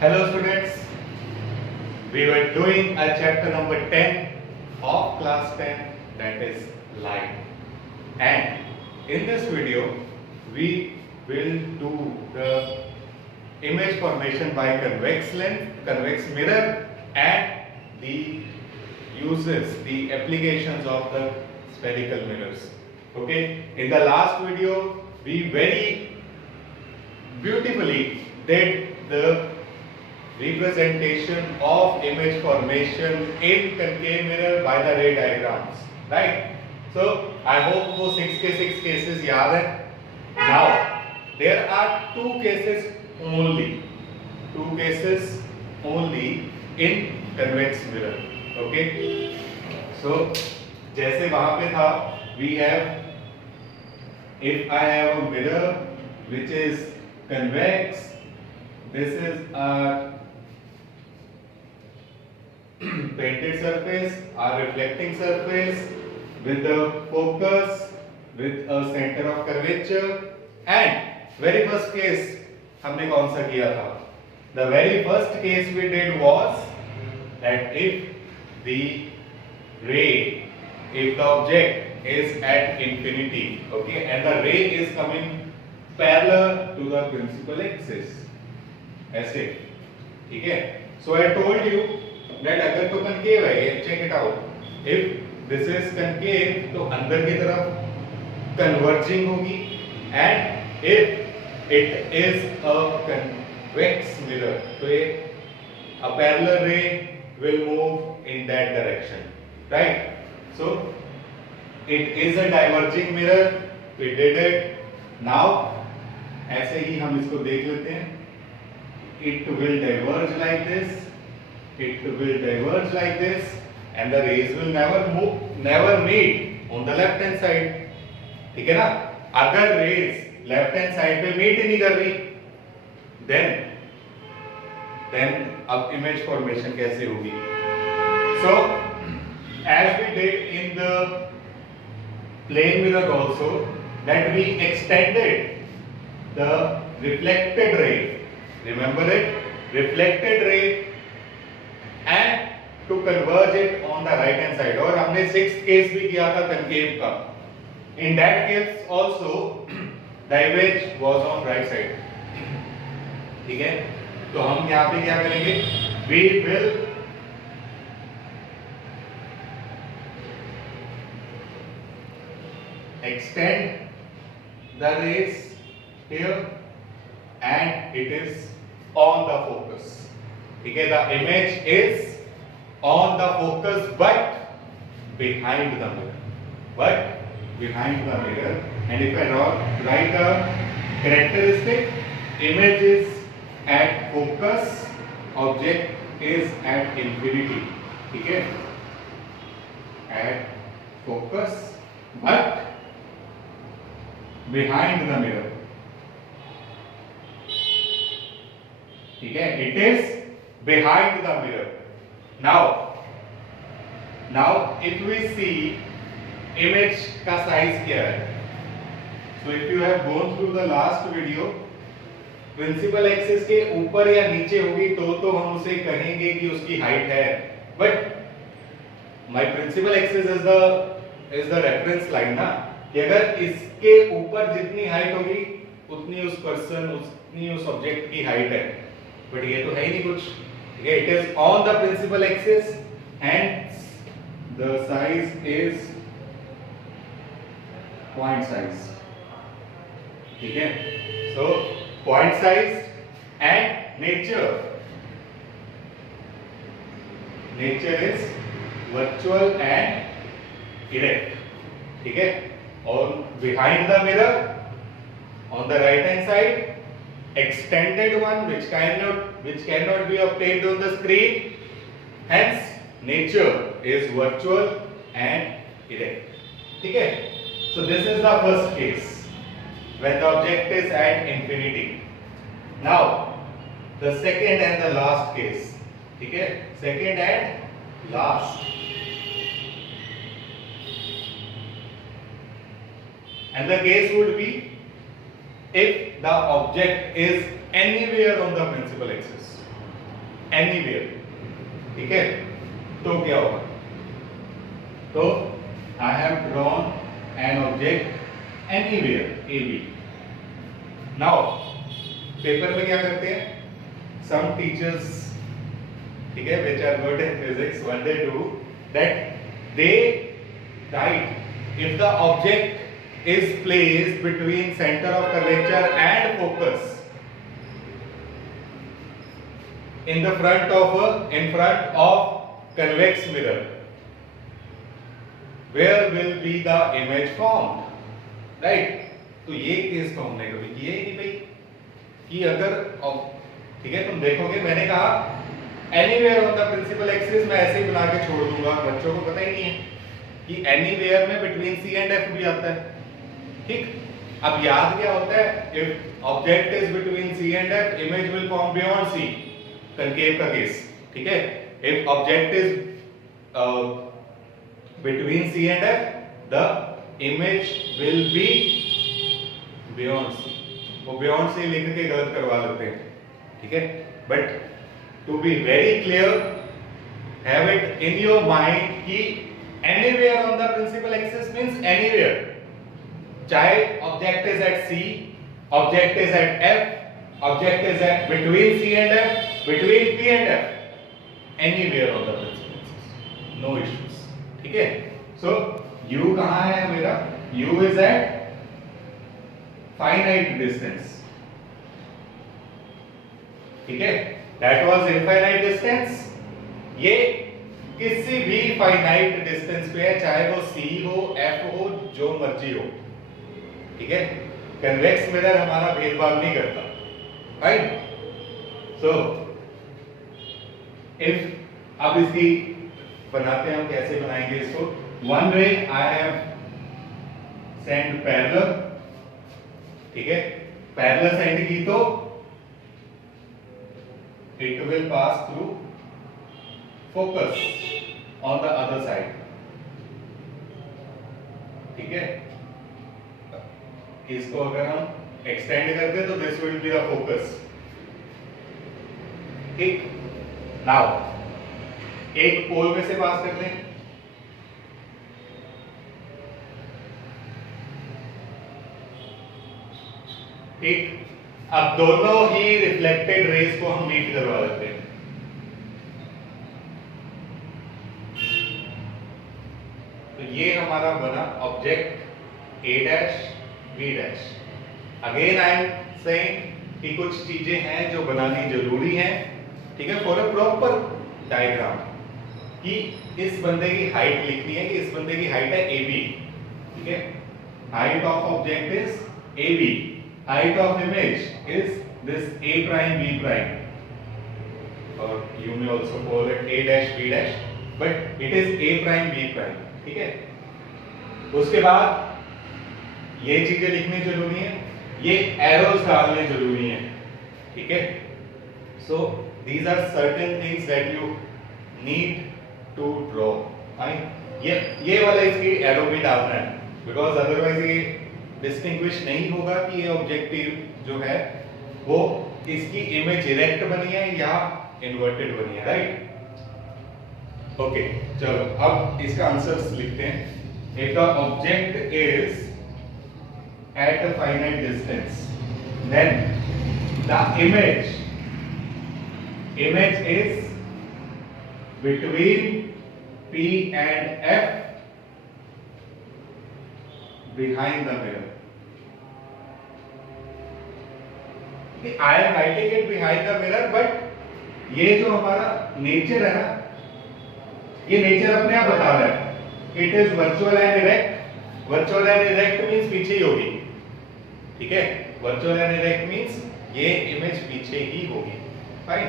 Hello students, we were doing a chapter number 10 of class 10, that is light, and in this video we will do the image formation by convex lens, convex mirror, and the uses, the applications of the spherical mirrors. Okay, in the last video we very beautifully did the representation of image formation in concave mirror by the ray diagrams, right? So I hope वो 6 के 6 cases याद है. Now there are two cases only in convex mirror. Okay, so जैसे वहां पे था, we have, if I have a mirror which is convex, this is a painted surface, a reflecting surface with the focus with a center of curvature, and very first case हमने कौन सा किया था? The very first case we did was that if the ray, if the object is at infinity, okay, and the ray is coming parallel to the principal axis, ऐसे, ठीक है? So I told you that अगर तो concave है, check it out. If this is concave, तो अंदर की तरफ converging होगी, and if it is a convex mirror, तो ये a parallel ray will move in that direction, right? So it is a diverging mirror. We did it. Now ऐसे ही हम इसको देख लेते हैं. It will diverge like this. It will diverge like this, and the rays will never meet on the left hand side. ठीक है ना? अगर rays left hand side पे meet ही नहीं कर रही, then अब image formation कैसे होगी? So as we did in the plane mirror also, that we extended the reflected ray. Remember it? Reflected ray, and to converge it on the right hand side. और हमने sixth case भी किया था concave का. In that case also the image was on right side. ठीक है? तो हम यहाँ पे क्या करेंगे? We will extend the rays here, and it is on the focus. Okay, the image is on the focus but behind the mirror. And if I write a characteristic, image is at focus, object is at infinity. Okay, at focus but behind the mirror. ठीक है, it is behind the mirror. Now if we see image का size क्या है? So if you have gone through the last video, principal axis के ऊपर या नीचे होगी तो हम उसे कहेंगे कि उसकी height है. But my principal axis is the reference line ना, कि अगर इसके ऊपर जितनी height होगी उतनी उस person, उतनी उस object की height है. But ये तो है ही नहीं कुछ. Okay, it is on the principal axis and the size is point size. ठीक है? So point size and nature. Nature is virtual and erect. ठीक है? On behind the mirror, on the right hand side, extended one which cannot be obtained on the screen. Hence nature is virtual and erect. ठीक है? So this is the first case when the object is at infinity. Now the second and the last case. ठीक है? Second and last. And the case would be if the object is anywhere on the principal axis. Anywhere, ठीक है। तो क्या होगा, तो I have drawn an object anywhere A B. Now paper में क्या करते हैं, सम टीचर्स, ठीक है, which are good in physics, what they do that they write if the object is placed between center of curvature and focus in front of convex mirror, where will be the image formed, right? तो ये case तो हमने कभी किया ही नहीं भाई कि अगर, ठीक है, तुम देखोगे मैंने कहा anywhere on the principal axis, मैं ऐसे ही बना के छोड़ दूंगा, बच्चों को पता ही नहीं है कि एनीवेयर में बिटवीन सी एंड एफ भी आता है, ठीक। अब याद क्या होता है, if object is between C and F, image will form beyond C, concave का केस, ठीक है। If object is between C and F, the image will be beyond C. वो बियॉन्ड सी लिख के गलत करवा लेते हैं, ठीक है। But to be very clear, have it in your mind कि anywhere on the principal axis means anywhere, चाहे object is at C, object is at F, object is at between C and F, between P and F, anywhere on the principal axis, no issues, ठीक है। So u कहां है मेरा, u is at finite distance, ठीक है, that was infinite distance. ये किसी भी फाइनाइट डिस्टेंस पे है, चाहे वो c हो, f हो, जो मर्जी हो, ठीक है। कन्वेक्स मिरर हमारा भेदभाव नहीं करता, राइट। सो इफ, अब इसकी बनाते हैं हम, कैसे बनाएंगे इसको। वन रे आई हैव सेंड पैरेलल, ठीक है, पैरेलल सेंड की तो it will pass through focus on the other side, ठीक है। इसको अगर हम एक्सटेंड करते तो this will be the focus, ठीक। नाउ एक पोल में से पास करते हैं, ठीक। अब दोनों ही रिफ्लेक्टेड रेज को हम मीट करवा देते हैं, तो ये हमारा बना object A dash B dash. Again I am saying कि कुछ चीजें हैं जो बनानी जरूरी हैं, ठीक है, फॉर अ प्रॉपर डायग्राम, कि इस बंदे की हाइट लिखनी है कि इस बंदे की हाइट है ए बी, ठीक है। Height of object is A B, height of image is this a prime b prime, or you may also call it a dash b dash, but it is a prime b prime, ठीक है। उसके बाद ये चीजें लिखनी जरूरी है, ये एरोस डालने जरूरी हैं, ठीक है। so these are certain things that you need to draw, right। ये वाला इसकी एरो भी डालना है, because otherwise ये डिस्टिंग्विश नहीं होगा कि ये ऑब्जेक्टिव जो है वो इसकी इमेज इरेक्ट बनी है या इन्वर्टेड बनी है, राइट। ओके, चलो अब इसका आंसर्स लिखते हैं। If the object is at a finite distance, then the image is between P and F behind the mirror. I am writing it behind the mirror, but ये जो हमारा नेचर है ना, ये नेचर अपने आप बता रहा है, it is virtual and erect. Virtual and erect means पीछे ही होगी, ठीक है। वर्चुअल एंड इरेक्ट मींस ये इमेज पीछे ही होगी, fine.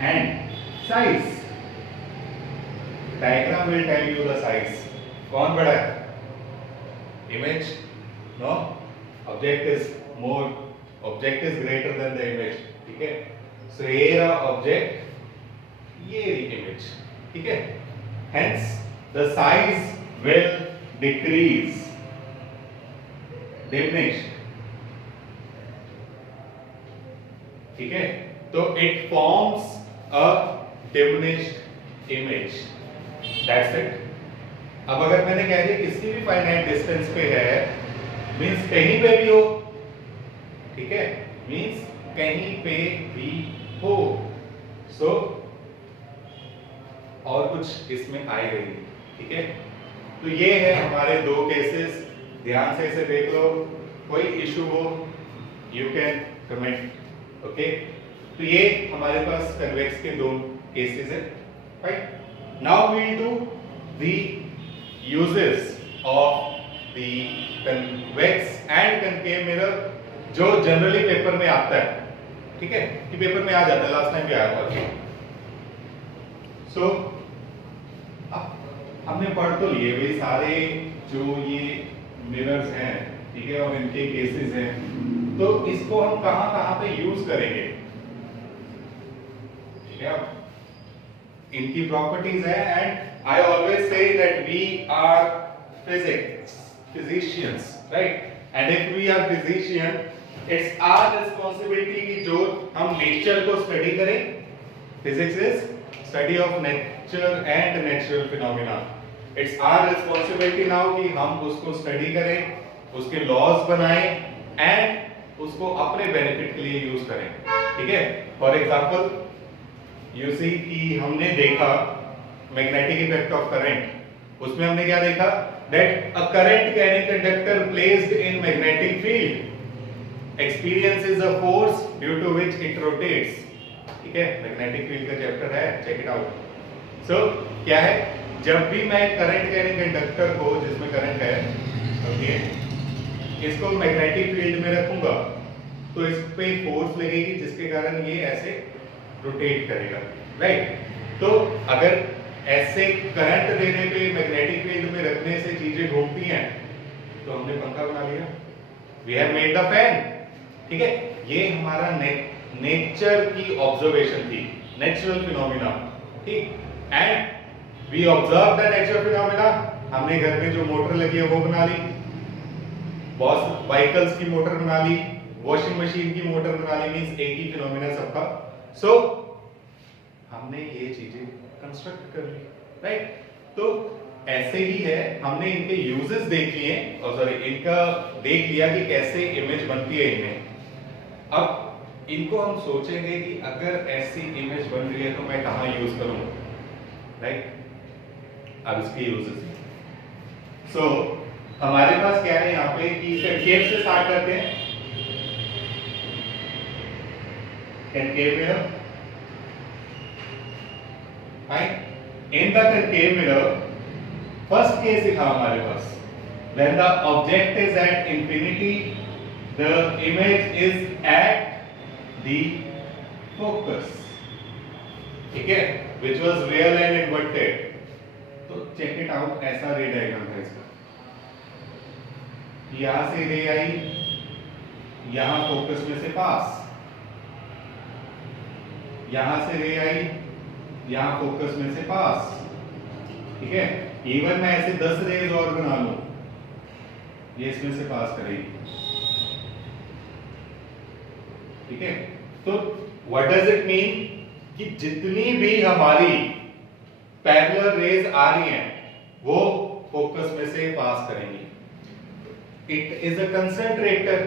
And size, diagram will tell you the size. कौन बड़ा है, image? No, object is greater than the image, ठीक है। so ये रहा object, ये रही image, ठीक है। hence the size will diminish, ठीक है। तो it forms a diminished image. That's it. अब अगर मैंने कह दिया किसी भी फाइनाइट डिस्टेंस पे है, मीन्स कहीं पे भी हो, ठीक है, मीन्स कहीं पे भी हो, सो और कुछ इसमें आएगा ही, ठीक है। तो ये है हमारे दो केसेस, ध्यान से इसे देख लो, कोई इशू हो यू कैन कमेंट, ओके। तो ये हमारे पास कन्वेक्स के दो केसेस है, right. Now we do the uses of the convex and concave mirror जो जनरली पेपर में आता है, ठीक है, कि पेपर में आ जाता है, लास्ट टाइम भी आया था। सो हमने पढ़ तो लिए भाई सारे जो ये मिरर्स हैं, ठीक है, और इनके केसेस हैं, तो इसको हम कहां कहां पे यूज करेंगे, ठीक है। इनकी प्रॉपर्टीज है, and I always say that we are physicians, right? And if we are physician, it's our responsibility कि जो हम नेचर को स्टडी करें, physics is study of nature and natural phenomena. It's our responsibility now कि हम उसको study करें, उसके लॉज बनाएं एंड उसको अपने बेनिफिट के लिए यूज करें, ठीक है। फॉर एग्जाम्पल यू सी कि हमने देखा मैग्नेटिक इफेक्ट ऑफ करंट, उसमें हमने क्या देखा, that a current carrying conductor placed in magnetic field experiences a force due to which it rotates, ठीक है, मैग्नेटिक फील्ड का चैप्टर है, चेक इट आउट। सो क्या है, जब भी मैं करंट कैरिंग कंडक्टर को जिसमें करंट है, ओके, इसको मैग्नेटिक फील्ड में रखूंगा तो इस पे फोर्स लगेगी जिसके कारण ये ऐसे रोटेट करेगा, राइट। तो अगर ऐसे करंट देने पे मैग्नेटिक फील्ड में रखने से चीजें घूमती हैं, तो हमने पंखा बना लिया, we have made the fan, ठीक है। ये हमारा नेचर की ऑब्जर्वेशन थी, नेचुरल फिनोमिना, ठीक। And we observe the natural phenomena, हमने घर में जो मोटर लगी है वो बना ली, बहुत व्हीकल्स की मोटर बना ली, वॉशिंग मशीन की मोटर बना ली, मींस एक ही फिनोमिना सबका। सो हमने ये चीजें कंस्ट्रक्ट कर ली, राइट। तो ऐसे ही है, हमने इनके यूजेस देख लिए, और सॉरी इनका देख लिया कि कैसे इमेज बनती है इनमें। अब इनको हम सोचेंगे कि अगर ऐसी इमेज बन रही है तो मैं कहां यूज करूंगा, राइट। अब इसके यूजेस, सो हमारे पास क्या है यहाँ पे कि कनकेव से स्टार्ट करते हैं, concave mirror, right? In the concave mirror, first case दिखा हमारे पास, when the object is at infinity, the image is at the focus, ठीक है, which was real and inverted. तो check it out, ऐसा रे डायग्राम था इसका, यहां से रे आई, यहां फोकस में से पास, यहां से रे आई, यहां फोकस में से पास, ठीक है। इवन मैं ऐसे 10 रेज और बना लूं, ये इसमें से पास करेगी, ठीक है। तो व्हाट डज इट मीन कि जितनी भी हमारी पैरेलल रेज आ रही हैं वो फोकस में से पास करेंगी। It is a concentrator,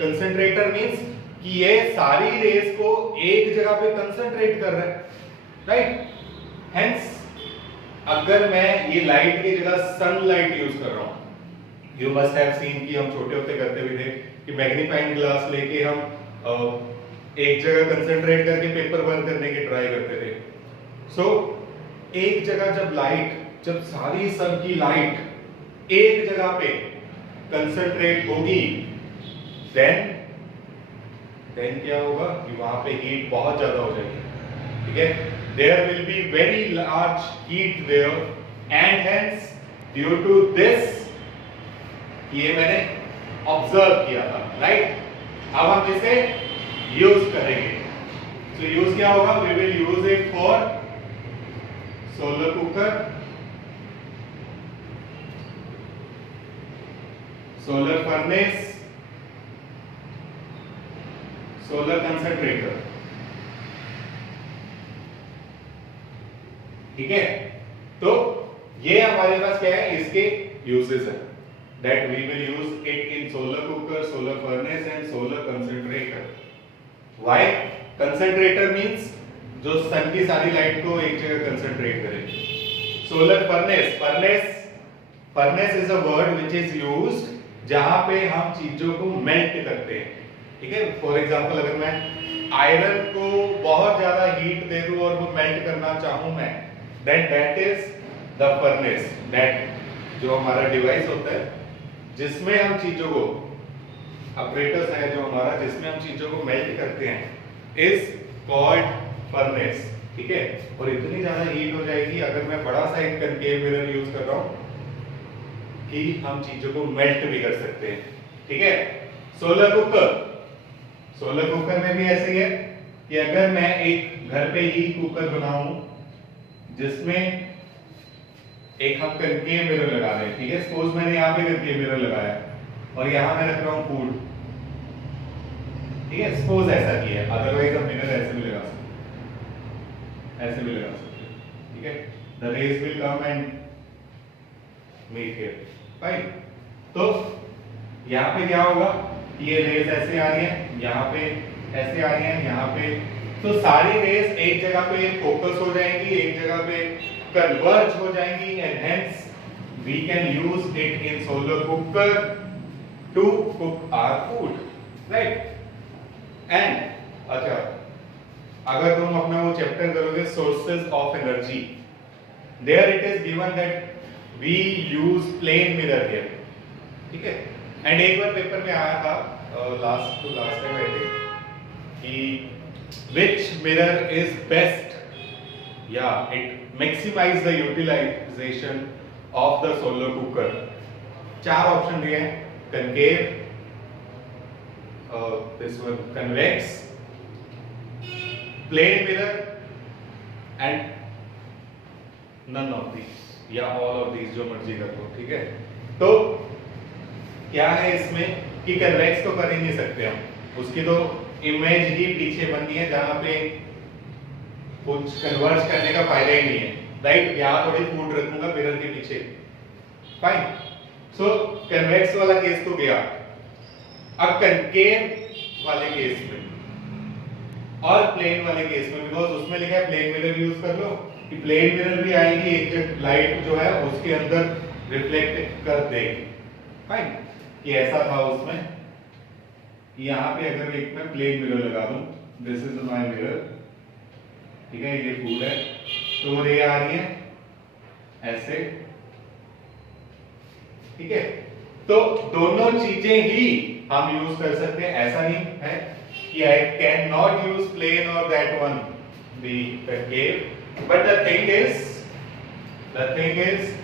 concentrator means कि ये सारी रेज को एक जगह पे कंसंट्रेट कर रहा है, राइट। हेंस अगर मैं ये लाइट की जगह सनलाइट यूज कर रहा हूं, यू मस्ट हैव सीन कि हम छोटे होते करते भी थे कि मैग्नीफाइंग ग्लास लेके हम एक जगह कंसंट्रेट करके पेपर बर्न करने की ट्राई करते थे। सो एक जगह जब लाइट, जब सारी सन की लाइट एक जगह पे कंसंट्रेट होगी, देन क्या होगा कि वहां पे हीट बहुत ज्यादा हो जाएगी, ठीक है। There will be very large heat there, and hence due to this, ये मैंने ऑब्जर्व किया था, राइट। अब हम इसे यूज करेंगे, so यूज क्या होगा, we will use it for solar cooker, solar furnace, solar concentrator, ठीक है, तो ये हमारे पास क्या है, इसके यूजेस है, that we will use it in solar cooker, solar furnace and solar concentrator. Why? Concentrator means जो सन की सारी लाइट को एक जगह कंसंट्रेट करे. Solar furnace, furnace is a word which is used जहां पे हम चीजों को मेल्ट करते हैं. ठीक है, फॉर एग्जांपल अगर मैं आयरन को बहुत ज्यादा हीट दे दूं और वो मेल्ट करना चाहूं मैं, then that is the furnace. that जो हमारा डिवाइस होता है जिसमें हम चीजों को, ऑपरेटर्स है जो हमारा, जिसमें हम चीजों को मेल्ट करते हैं, इज कॉल्ड फर्नेस. ठीक है, और इतनी ज्यादा हीट हो जाएगी अगर मैं बड़ा सा एक कनकेव मिरर यूज कर रहा हूं कि हम चीजों को मेल्ट भी कर सकते हैं. ठीक है, सोलर कुकर में भी ऐसे ही है कि अगर मैं एक घर पे ही कुकर बनाऊं जिसमें एक हम कनकेव मिरर लगा रहे हैं. ठीक है, सपोज मैंने यहाँ पे कनकेव मिरर लगाया और यहाँ मैं रख रहा हूँ फूड. ठीक है, सपोज ऐसा किया, अदरवाइज हम मिरर ऐसे भी लगा सकते हैं, ऐसे भी लगा सकते हैं. ठीक है, the rays will come and meet here. Fine, तो यहाँ पे क्या होगा, ये रेज ऐसे आ रही है, यहाँ पे ऐसे आ रही है, यहाँ पे, तो सारी रेज एक जगह पे फोकस हो जाएंगी, एक जगह पे converge हो जाएंगी, and hence we can use it in solar cooker to cook our food, right? And अच्छा, अगर तुम अपना वो चैप्टर करोगे sources of energy, there it is given that we use plane mirror here. ठीक है, and एक बार पेपर में आया था लास्ट टाइम आई थिंक कि which mirror is best, yeah, it maximize the utilization of the solar cooker. चार option दिए हैं, concave, this one convex, plane mirror and none of these या all of these, जो मर्जी कर लो. ठीक है, तो क्या है इसमें कि convex तो कर ही नहीं सकते हम, उसकी तो इमेज ही पीछे बननी है जहां पे कुछ कन्वर्ज करने का फायदा ही नहीं है. राइट, यहाँ थोड़ी फूड रखूंगा मिरर के पीछे. फाइन, सो कन्वेक्स वाला केस तो गया. अब कनकेव वाले केस में और प्लेन वाले केस में, बिकॉज उसमें लिखा है प्लेन मिरर यूज कर लो, कि प्लेन मिरर भी आएगी, एक लाइट जो है उसके अंदर रिफ्लेक्ट कर देगी. फाइन, कि ऐसा था उसमें, यहाँ पे अगर एक मैं प्लेन मिरर लगा दूं, दिस इज माय मिरर. ठीक है, ये फूड है, तो रे आ रही है ऐसे. ठीक है, तो दोनों चीजें ही हम यूज कर सकते हैं. ऐसा नहीं है कि I can not use plane और that one the concave, but the thing is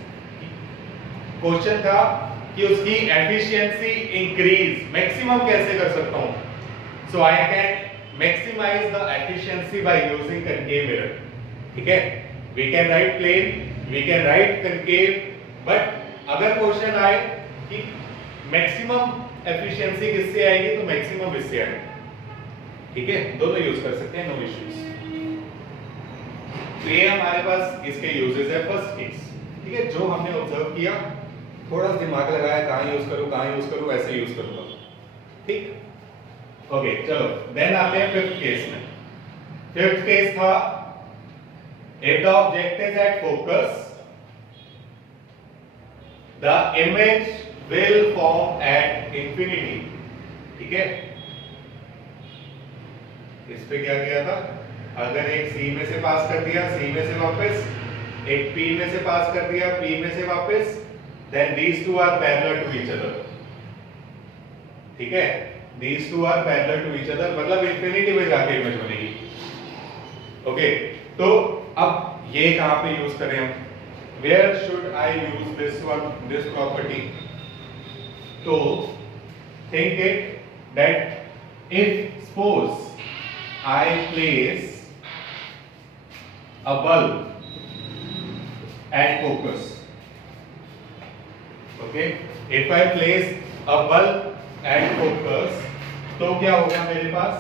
question था कि उसकी एफिशिएंसी इंक्रीज मैक्सिमम कैसे कर सकता हूं. So I can maximize the efficiency by using concave mirror. ठीक है, we can write plane, we can write concave, but अगर क्वेश्चन आए कि मैक्सिमम एफिशिएंसी किससे आएगी, तो मैक्सिमम इससे आएगी. ठीक है, दोनों यूज कर सकते हैं, नो इश्यूज. तो ये हमारे पास इसके यूजेस है. फर्स्ट केस, ठीक है, जो हमने ऑब्जर्व किया, थोड़ा सा दिमाग लगाया, कहां यूज करूं, ऐसे यूज करूंगा. ठीक, ओके, चलो देन आते हैं फिफ्थ केस में. फिफ्थ केस था, if the object is at focus, the image will form at infinity. ठीक है, इस पे क्या किया था, अगर एक C में से पास कर दिया, C में से वापस, एक P में से पास कर दिया, P में से वापस, then these two are parallel to each other. ठीक है, these two are parallel to each other, मतलब इंफिनिटी में जाके इमेज बनेगी. ओके, तो अब ये कहां पे यूज करें हम, where should I use this property? तो think it that if suppose I place a bulb at focus, okay, if I place a bulb at focus, तो क्या होगा मेरे पास,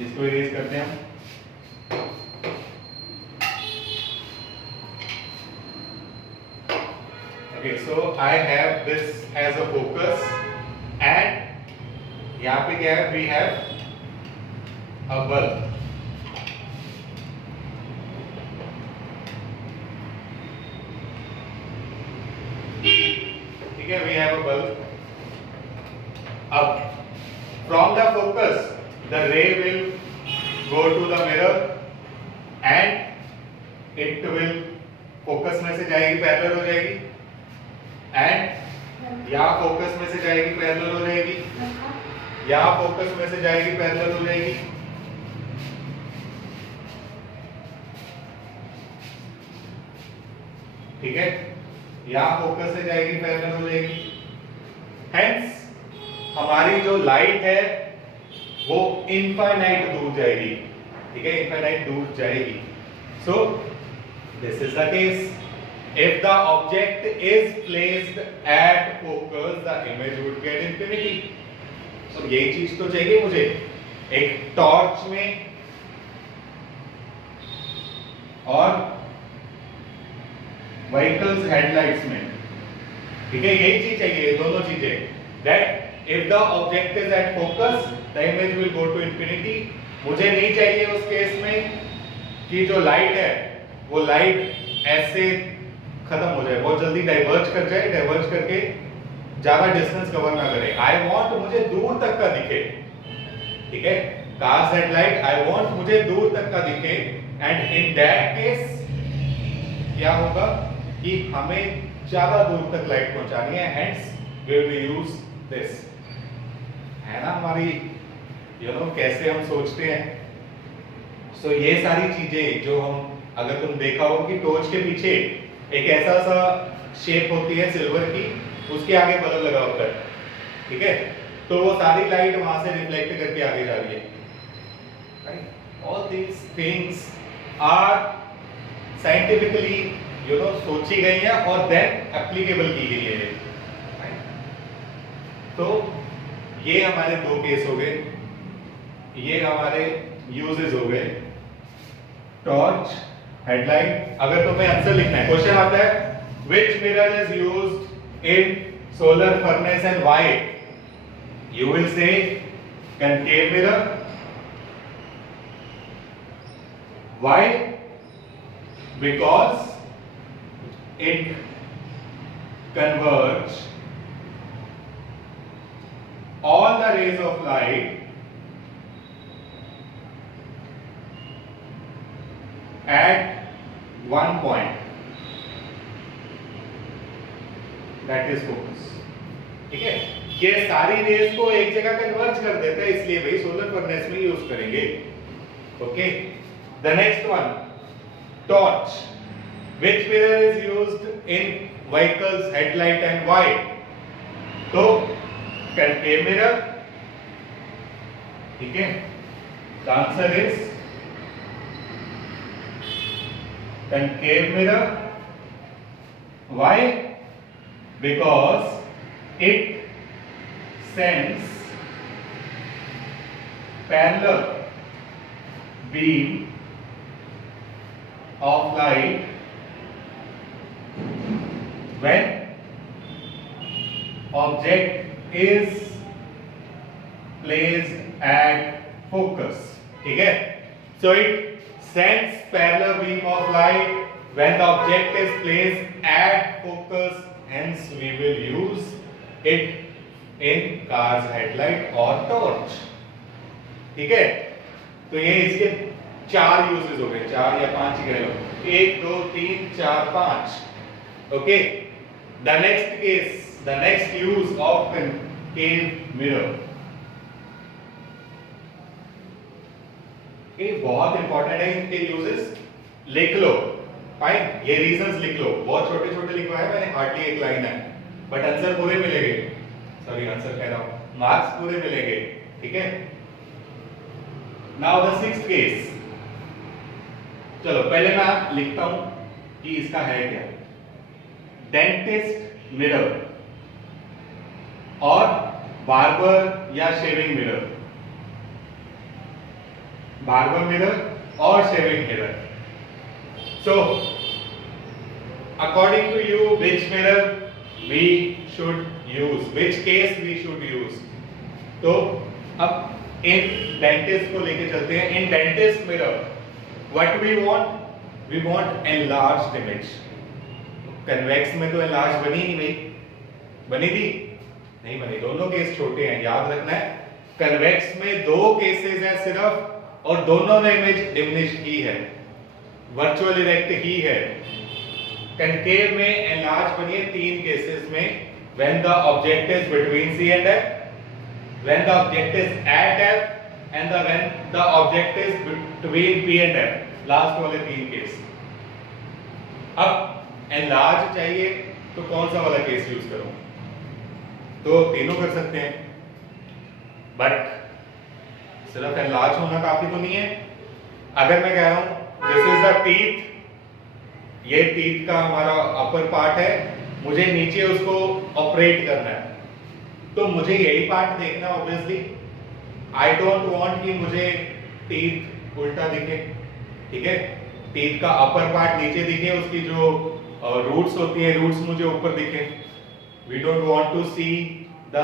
इसको इरेज करते हैं हम. Okay, so I have this as a focus and यहाँ पे क्या है, we have a bulb. ठीक है, we have a bulb. अब from the focus the ray will go to the mirror and it will focus में से जाएगी, पैरेलल हो जाएगी, एंड यहाँ फोकस में से जाएगी, पैरेलल हो जाएगी, यहाँ फोकस में से जाएगी, पैरेलल हो जाएगी, ठीक है, यहाँ फोकस से जाएगी, पैरेलल हो जाएगी. हेंस हमारी जो लाइट है वो इनफाइनाइट दूर जाएगी, ठीक है, इनफाइनाइट दूर जाएगी. So this is the case. If the object is placed at focus, the image would get infinity. So यही चीज तो चाहिए मुझे एक टॉर्च में और व्हीकल्स हेडलाइट्स में, ठीक है, यही चीज चाहिए, दोनों चीजें. That if the object is at focus, the image will go to infinity. मुझे नहीं चाहिए उस केस में कि जो लाइट है वो लाइट ऐसे खत्म हो जाए, बहुत जल्दी डाइवर्ज कर जाए, डाइवर्ज करके ज्यादा डिस्टेंस कवर ना करे. आई वांट मुझे दूर तक का दिखे, ठीक है, कार्स हेडलाइट आई वांट मुझे दूर तक का दिखे. एंड इन दैट केस क्या होगा कि हमें ज्यादा दूर तक लाइट पहुंचानी है, hence we will use this. है ना हमारी कैसे हम सोचते हैं. सो ये सारी चीजें जो हम, अगर तुम देखा हो कि टॉर्च के पीछे एक ऐसा सा शेप होती है सिल्वर की, उसके आगे बल्ब लगा होता है, ठीक है, तो वो सारी लाइट वहां से रिफ्लेक्ट करके आगे जा रही है. All these things are scientifically सोची गई है और देन एप्लीकेबल की गई है. तो ये हमारे दो केस हो गए, ये हमारे यूजेस हो गए, टॉर्च, हेडलाइट. अगर तुम्हें आंसर लिखना है, क्वेश्चन आता है which mirror is used in solar furnace and why, you will say concave mirror. Why? Because it converge all the rays of light at one point, that is focus. ठीक है, ये सारी race को एक जगह converge कर देता है, इसलिए भाई सोलर फर्नेस में यूज करेंगे. Okay, the next one, torch. Which mirror is used in vehicles, headlight and why? तो concave mirror, ठीक है, the answer is concave mirror. Why? Because it sends parallel beam of light when object is placed at focus. ठीक है, so it sends parallel beam of light when the object is placed at focus, hence we will use it in car's headlight or torch. ठीक है, तो ये इसके चार uses हो गए, चार या पांच ही कह लो, 1 2 3 4 5. Okay, the next case, the next use of concave mirror. ये बहुत इंपॉर्टेंट है, इनके यूजेस लिख लो. फाइन, ये रीजंस लिख लो, बहुत छोटे छोटे लिखवाए मैंने, हार्डली एक लाइन है, बट आंसर पूरे मिलेंगे. सॉरी, आंसर कह रहा हूं, मार्क्स पूरे मिलेंगे. ठीक है, नाउ द सिक्स्थ केस. चलो पहले मैं लिखता हूं कि इसका है क्या. डेंटिस्ट मिरर और बार्बर या शेविंग मिरर. बार्बर मिरर और shaving mirror. So according to you, which mirror we should use, which case we should use. तो अब इन डेंटिस्ट को लेके चलते हैं. In dentist mirror what we want enlarged image. Convex में तो एनलार्ज बनी नहीं भाई, बनी थी नहीं बनी, दोनों केस छोटे हैं, याद रखना है. कन्वेक्स में 2 केसेस हैं सिर्फ और दोनों में इमेज डिमिनिश्ड ही है, वर्चुअल इरेक्ट ही है. कनकेव में एनलार्ज बनी है 3 केसेस में, when the object is between C and F, when the object is at F and when the object is between P and F. Last वाले 3 case. अब enlarge चाहिए तो कौन सा वाला केस यूज करूं? तो तीनों कर सकते हैं, बट सिर्फ एनलार्ज होना काफी तो नहीं है. अगर मैं कह रहा हूं दिस इज द टीथ, ये टीथ का हमारा अपर पार्ट है, मुझे नीचे उसको ऑपरेट करना है, तो मुझे यही पार्ट देखना है ऑब्वियसली. आई डोंट वांट कि मुझे टीथ उल्टा दिखे, ठीक है, टीथ का अपर पार्ट नीचे दिखे, उसकी जो रूट्स होती है, रूट्स मुझे ऊपर दिखे. We don't want to see the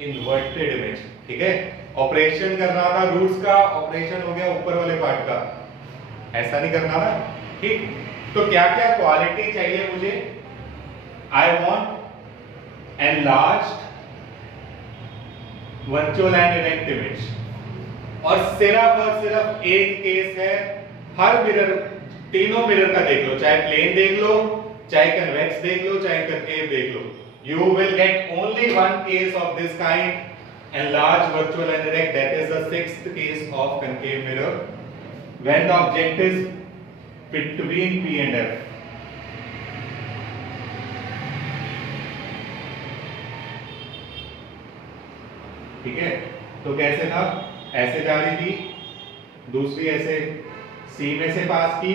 inverted image, ठीक है. ऑपरेशन करना था रूट्स का, ऑपरेशन हो गया ऊपर वाले पार्ट का, ऐसा नहीं करना ना, ठीक. तो क्या क्या क्वालिटी चाहिए मुझे? I want enlarged virtual and erect image. और सिर्फ एक केस है, हर मिरर, तीनों मिरर का देख लो, चाहे प्लेन देख लो, चाहे कन्वेक्स देख लो, चाहे कनकेव देख लो, you will get only one case of this kind, enlarged virtual and erect. That is the 6th case of concave mirror, when the object is between P and F. ठीक है, तो कैसे था? ऐसे जा रही थी, दूसरी ऐसे C में से पास की,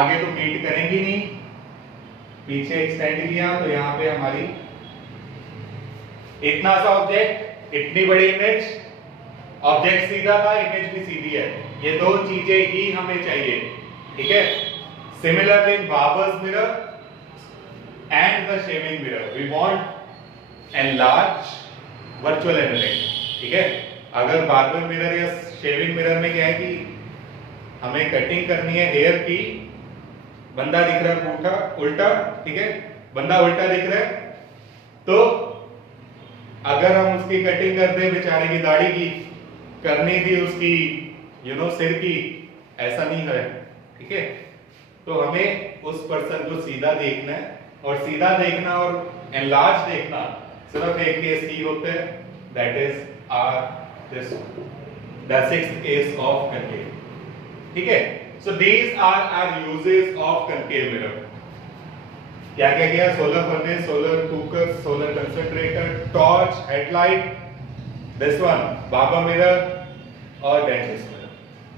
आगे तो मीट करेंगी नहीं, पीछे एक्सटेंड किया, तो यहाँ पे हमारी इतना सा ऑब्जेक्ट, इतनी बड़ी इमेज, ऑब्जेक्ट सीधा था, इमेज भी सीधी है. ये 2 चीजें ही हमें चाहिए, ठीक है. Similarly in barber's mirror and the shaving mirror, we want enlarge virtual and erect, ठीक है. अगर बार्बर मिरर या शेविंग मिरर में क्या है कि हमें कटिंग करनी है हेयर की, बंदा दिख रहा है उल्टा, ठीक है, बंदा उल्टा दिख रहा है, तो अगर हम उसकी कटिंग कर दें, बेचारे की दाढ़ी की करनी थी, उसकी सिर की, ऐसा नहीं है, ठीक है. तो हमें उस पर्सन को सीधा देखना है, और सीधा देखना और एनलार्ज देखना सिर्फ एक केस ही होते हैं, that is this the 6th case of concave, ठीक है. So these are our uses of concave mirror. क्या क्या किया? Solar furnace, solar cooker, solar concentrator, torch, headlight, this one barber mirror और डेंटिस्ट मिरर,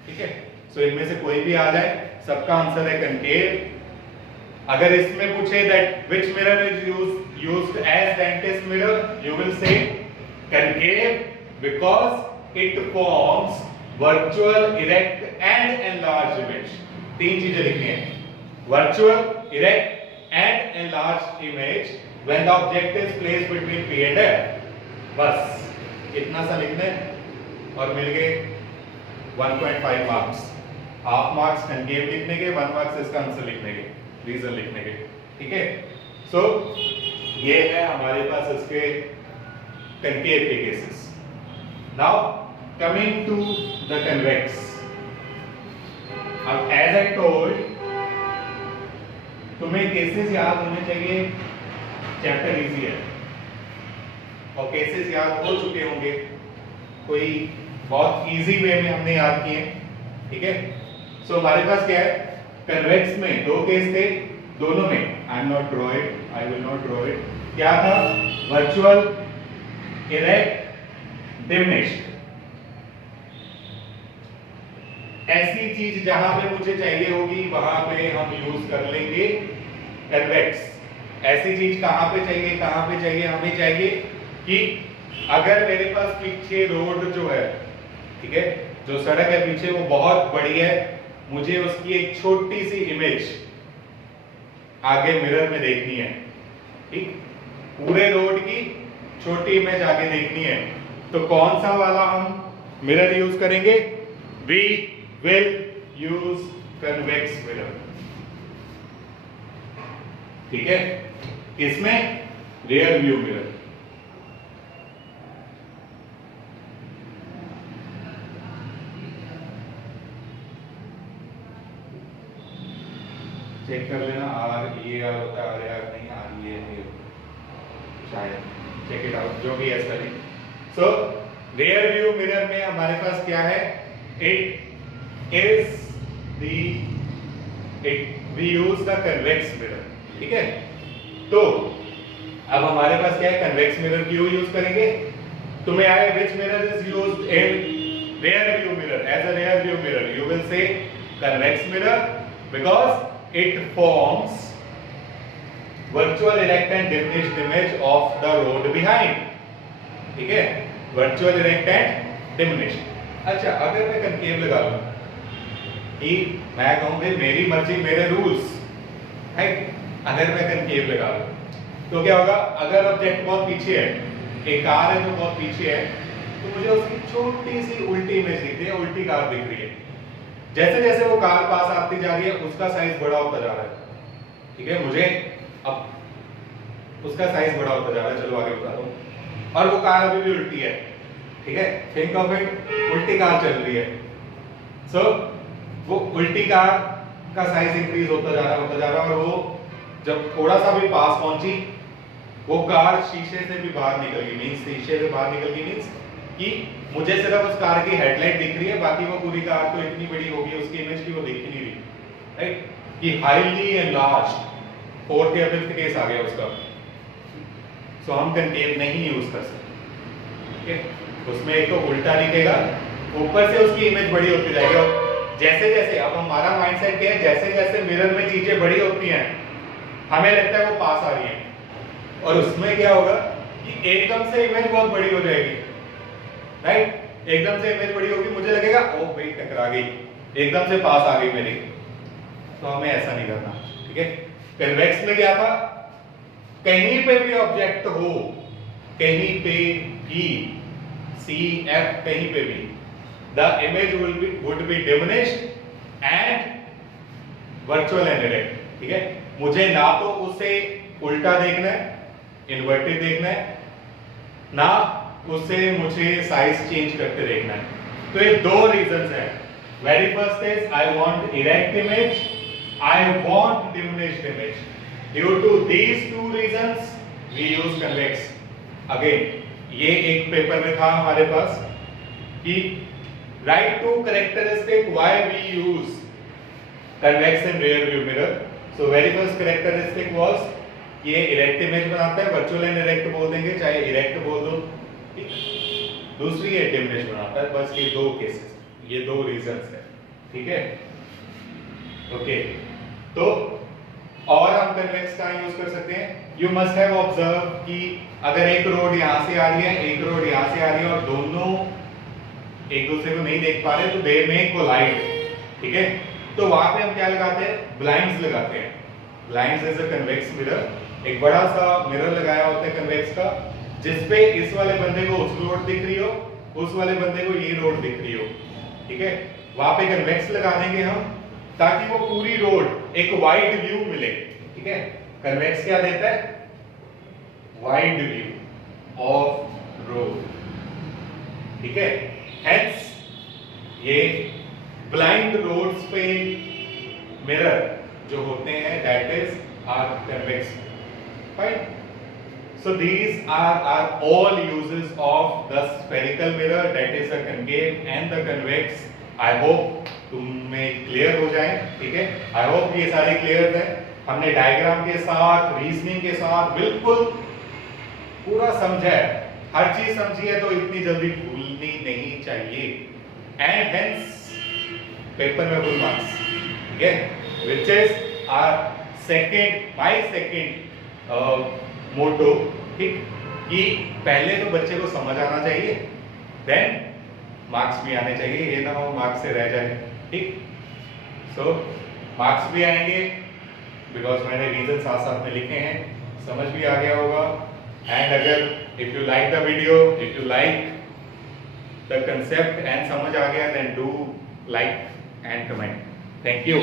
ठीक है. सो इनमें से कोई भी आ जाए, सबका आंसर है concave. अगर इसमें पूछे that which mirror is used as dentist mirror, you will say concave because it forms virtual, erect and enlarged image. 3 चीजें लिखनी है, virtual, erect and enlarged image when the object is placed between P and F. बस इतना सा लिखना है और मिल गए 1.5 मार्क्स. हाफ मार्क्स कनकेव लिखने के, 1 मार्क्स इसका आंसर लिखने के, रीजन लिखने के, ठीक है. सो ये है हमारे पास इसके कनकेव के cases. Now coming to the convex. अब as I told, तुम्हें केसेस याद होने चाहिए, चैप्टर इजी है और केसेस याद हो चुके होंगे, कोई बहुत इजी वे में हमने याद किए, ठीक है. सो हमारे पास क्या है, कन्वेक्स में 2 केस थे, दोनों में I will not draw it, क्या था? Virtual, erect, diminished. ऐसी चीज जहां पे मुझे चाहिए होगी वहां पे हम यूज कर लेंगे कन्वेक्स. ऐसी चीज कहां पे चाहिए? हमें चाहिए कि अगर मेरे पास पीछे रोड जो है, ठीक है, जो सड़क है पीछे वो बहुत बड़ी है, मुझे उसकी एक छोटी सी इमेज आगे मिरर में देखनी है, ठीक. पूरे रोड की छोटी इमेज आगे देखनी है, तो कौन सा वाला हम मिरर यूज करेंगे? We will use convex mirror. ठीक है, इसमें रियर व्यू मिरर। चेक कर लेना, आर ये आर होता है, आर नहीं, आर ये शायद, चेक इट आउट, जो भी है सही। सो रियर व्यू मिरर में हमारे पास क्या है? We use the convex mirror. ठीक है, तो अब हमारे पास क्या है? कन्वेक्स मिरर क्यों यूज करेंगे? तुम्हें आए विच mirror is used in rear view mirror? As a rear view mirror you will say convex mirror because it forms virtual erect and diminished image of the road behind. ठीक है, virtual erect and diminished। अच्छा, अगर मैं concave लगा लूं कि मैं कहूं भाई मेरी मर्जी मेरे रूल्स है, अगर मैं concave लगा लूं तो क्या होगा? अगर ऑब्जेक्ट बहुत पीछे है, एक कार है जो बहुत पीछे है, तो मुझे उसकी छोटी सी उल्टी इमेज दिख रही है, उल्टी कार दिख रही है। जैसे जैसे वो कार पास आती जा रही है उसका साइज बड़ा होता जा रहा है। ठीक है, मुझे अब उसका साइज बड़ा होता जा रहा है, चलो आगे बता दूं। और वो कार अभी भी उल्टी है। ठीक है, थिंक ऑफ इट, उल्टी कार चल रही है। सो वो उल्टी कार का साइज इंक्रीज होता जा रहा है, और वो जब थोड़ा सा भी पास पहुंची, वो कार शीशे से भी बाहर निकल गई। मींस शीशे से बाहर निकल गई मींस कि मुझे सिर्फ उस कार की हेडलाइट दिख रही है, बाकी वो पूरी कार तो इतनी बड़ी होगी उसकी इमेज की वो दिख ही नहीं रही। राइट, कि हाईली एनलार्ज्ड, फोर्थ या फिफ्थ केस आ गया उसका। सो हम कनकेव नहीं यूज कर सकते। ठीक है, उसमें एक तो उल्टा दिखेगा, ऊपर से उसकी इमेज बड़ी होती जाएगी। और जैसे जैसे अब हमारा माइंडसेट क्या है, जैसे जैसे मिरर में चीजें बड़ी होती हैं हमें लगता है वो पास आ रही है, और उसमें क्या होगा कि एकदम से इमेज बहुत बड़ी हो जाएगी। राइट, एकदम से इमेज बड़ी होगी, मुझे लगेगा ओ भाई टकरा गई, एकदम से पास आ गई मेरी। तो हमें ऐसा नहीं करना। ठीक है, कन्वेक्स में क्या था? कहीं पे भी ऑब्जेक्ट हो, कहीं पे भी, सी एफ कहीं पे भी, the image would be diminished and virtual and direct. ठीक है, मुझे ना तो उसे उल्टा देखना है, इन्वर्टेड देखना है, ना उसे मुझे साइज चेंज करके देखना है। तो ये दो रीजंस हैं। Very first is I want erect image, I want diminished image. Due to these two reasons we use convex. Again ये एक पेपर में था हमारे पास कि write two characteristic why we use convex in rear view mirror. So very first characteristic was ये erect image बनाता है, वर्चुअल एंड इरेक्ट बोल देंगे, चाहे इरेक्ट बोल दो। दूसरी है डिमिनिश बनाता है। बस ये दो केसेस, ये दो रीजंस है। ठीक है, ओके। तो और हम कन्वेक्स का यूज कर सकते हैं। यू मस्ट हैव ऑब्जर्व कि अगर एक रोड यहां से आ रही है, एक रोड यहां से आ रही है, और दोनों एक दूसरे को नहीं देख पा रहे, तो दे मे कोलाइड। ठीक है, तो वहां पे हम क्या लगाते हैं? ब्लाइंड्स लगाते हैं। Blinds is a convex mirror. एक बड़ा सा मिरर लगाया होता है कन्वेक्स का, जिसपे इस वाले बंदे को उस रोड दिख रही हो, उस वाले बंदे को ये रोड दिख रही हो। ठीक है, वहां पे कन्वेक्स लगा देंगे हम, ताकि वो पूरी रोड एक वाइड व्यू मिले। ठीक है, कन्वेक्स क्या देता है? Wide view of road. ठीक है, हेंस ये ब्लाइंड रोड्स पे मिरर जो होते हैं that is are convex. Fine. So these are all uses of the spherical mirror, that is the concave and the convex. I hope तुम्हें clear हो जाए। ठीक है, I hope ये सारे क्लियर है। हमने डायग्राम के साथ, रीजनिंग के साथ बिल्कुल पूरा समझा है। हर चीज समझी है तो इतनी जल्दी भूलनी नहीं चाहिए। एंड हेंस पेपर में फुल मार्क्स। ठीक है, which is my second मोटो। ठीक, कि पहले तो बच्चे को समझ आना चाहिए, देन मार्क्स भी आने चाहिए। ये ना हो मार्क्स से रह जाए। ठीक, सो मार्क्स भी आएंगे बिकॉज मैंने रीजन साथ साथ में लिखे हैं, समझ भी आ गया होगा। एंड अगर if you like the video, if you like the concept and समझ आ गया, then do like and comment. Thank you.